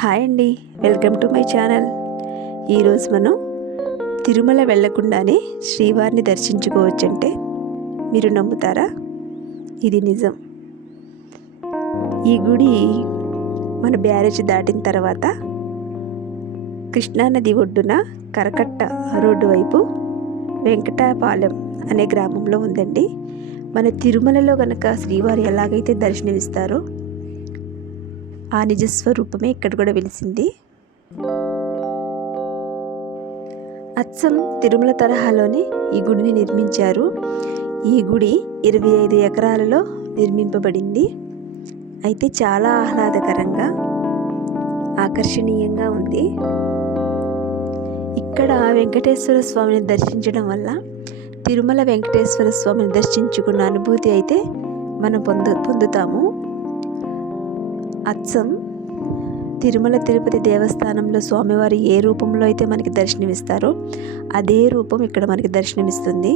Hi అండి, welcome to my channel. ఈరోజు మనం తిరుమల వెళ్లకుండానే శ్రీవారిని దర్శించుకోవచ్చంటే మీరు నమ్ముతారా? ఇది నిజం. ఈ గుడి మన బ్యారేజ్ దాటిన తర్వాత కృష్ణానది ఒడ్డున కరకట్ట రోడ్డు వైపు వెంకటాపాలెం అనే గ్రామంలో ఉందండి. మన తిరుమలలో గనక శ్రీవారి ఎలాగైతే దర్శనమిస్తారో ఆ నిజస్వరూపమే ఇక్కడ కూడా వెలిసింది. అచ్చం తిరుమల తరహాలోనే ఈ గుడిని నిర్మించారు. ఈ గుడి 25 ఎకరాలలో నిర్మింపబడింది. అయితే చాలా ఆహ్లాదకరంగా ఆకర్షణీయంగా ఉంది. ఇక్కడ వెంకటేశ్వర స్వామిని దర్శించడం వల్ల తిరుమల వెంకటేశ్వర స్వామిని దర్శించుకున్న అనుభూతి అయితే మనం పొందుతాము. అచ్చం తిరుమల తిరుపతి దేవస్థానంలో స్వామివారి ఏ రూపంలో అయితే మనకి దర్శనమిస్తారో అదే రూపం ఇక్కడ మనకి దర్శనమిస్తుంది.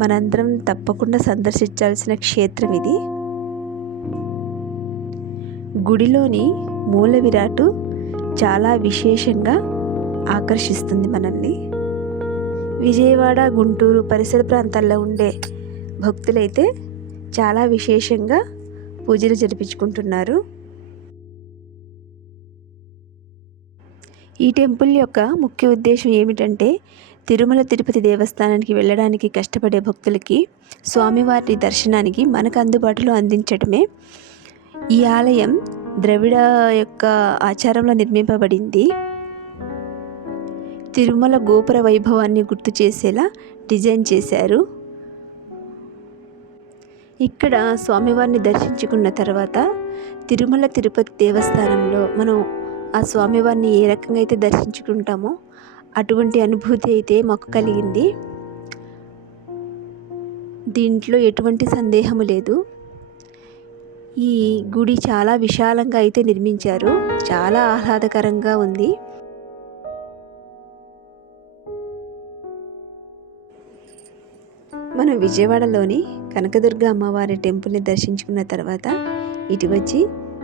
మనందరం తప్పకుండా సందర్శించాల్సిన క్షేత్రం ఇది. గుడిలోని మూల విరాటు చాలా విశేషంగా ఆకర్షిస్తుంది మనల్ని. విజయవాడ, గుంటూరు పరిసర ప్రాంతాల్లో ఉండే భక్తులైతే చాలా విశేషంగా పూజలు జరిపించుకుంటున్నారు. ఈ టెంపుల్ యొక్క ముఖ్య ఉద్దేశం ఏమిటంటే తిరుమల తిరుపతి దేవస్థానానికి వెళ్ళడానికి కష్టపడే భక్తులకి స్వామివారి దర్శనానికి మనకు అందుబాటులో అందించడమే. ఈ ఆలయం ద్రవిడ యొక్క ఆచారంలో నిర్మింపబడింది. తిరుమల గోపుర వైభవాన్ని గుర్తు చేసేలా డిజైన్ చేశారు. ఇక్కడ స్వామివారిని దర్శించుకున్న తర్వాత తిరుమల తిరుపతి దేవస్థానంలో మనం ఆ స్వామివారిని ఏ రకంగా అయితే దర్శించుకుంటామో అటువంటి అనుభూతి అయితే మాకు కలిగింది. దీంట్లో ఎటువంటి సందేహము లేదు. ఈ గుడి చాలా విశాలంగా అయితే నిర్మించారు. చాలా ఆహ్లాదకరంగా ఉంది. మనం విజయవాడలోని కనకదుర్గ అమ్మవారి టెంపుల్ని దర్శించుకున్న తర్వాత ఇటు వచ్చి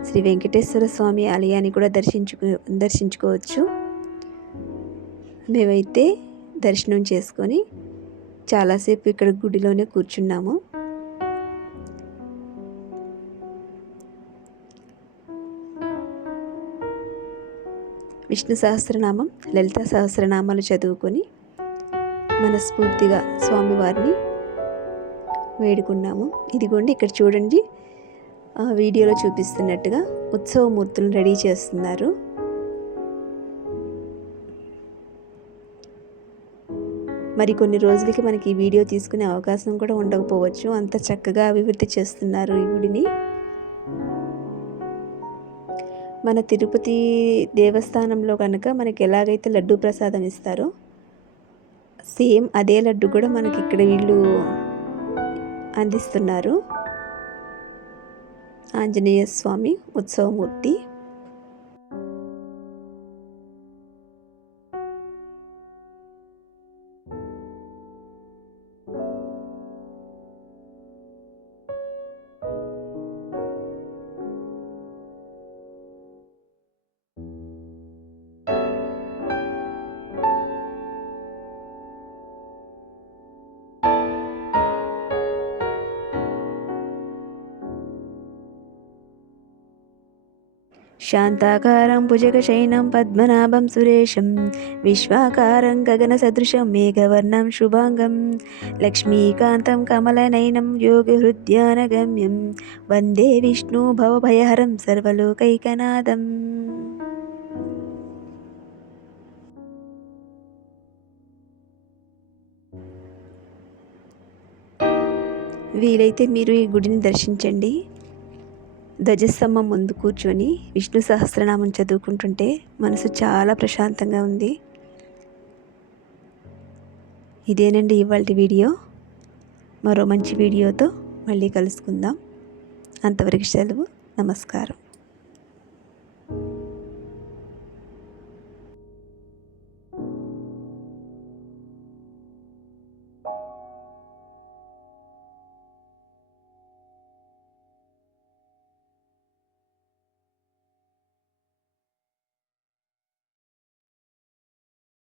శ్రీ వెంకటేశ్వర స్వామి ఆలయాన్ని కూడా దర్శించుకోవచ్చు. మేమైతే దర్శనం చేసుకొని చాలాసేపు ఇక్కడ గుడిలోనే కూర్చున్నాము. విష్ణు సహస్రనామం, లలిత సహస్రనామాలు చదువుకొని మనస్ఫూర్తిగా స్వామివారిని వేడుకున్నాము. ఇదిగోండి ఇక్కడ చూడండి, వీడియోలో చూపిస్తున్నట్టుగా ఉత్సవమూర్తులను రెడీ చేస్తున్నారు. మరి కొన్ని రోజులకి మనకి ఈ వీడియో తీసుకునే అవకాశం కూడా ఉండకపోవచ్చు, అంత చక్కగా అభివృద్ధి చేస్తున్నారు ఈ గుడిని. మన తిరుపతి దేవస్థానంలో కనుక మనకి ఎలాగైతే లడ్డూ ప్రసాదం ఇస్తారో సేమ్ అదే లడ్డు కూడా మనకి ఇక్కడ వీళ్ళు అందిస్తున్నారు. ఆంజనేయ స్వామి ఉత్సవమూర్తి. శాంతాకారం భుజగశయనం పద్మనాభం సురేశం విశ్వాకారం గగనసదృశం మేఘవర్ణం శుభాంగం లక్ష్మీకాంతం కమలనయనం యోగహృద్యానగమ్యం వందే విష్ణు భవభయహరం సర్వలోకైకనాథం. వీలైతే మీరు ఈ గుడిని దర్శించండి. ధ్వజస్తంభం ముందు కూర్చొని విష్ణు సహస్రనామం చదువుకుంటుంటే మనసు చాలా ప్రశాంతంగా ఉంది. ఇదేనండి ఇవాల్టి వీడియో. మరో మంచి వీడియోతో మళ్ళీ కలుసుకుందాం. అంతవరకు సెలవు. నమస్కారం.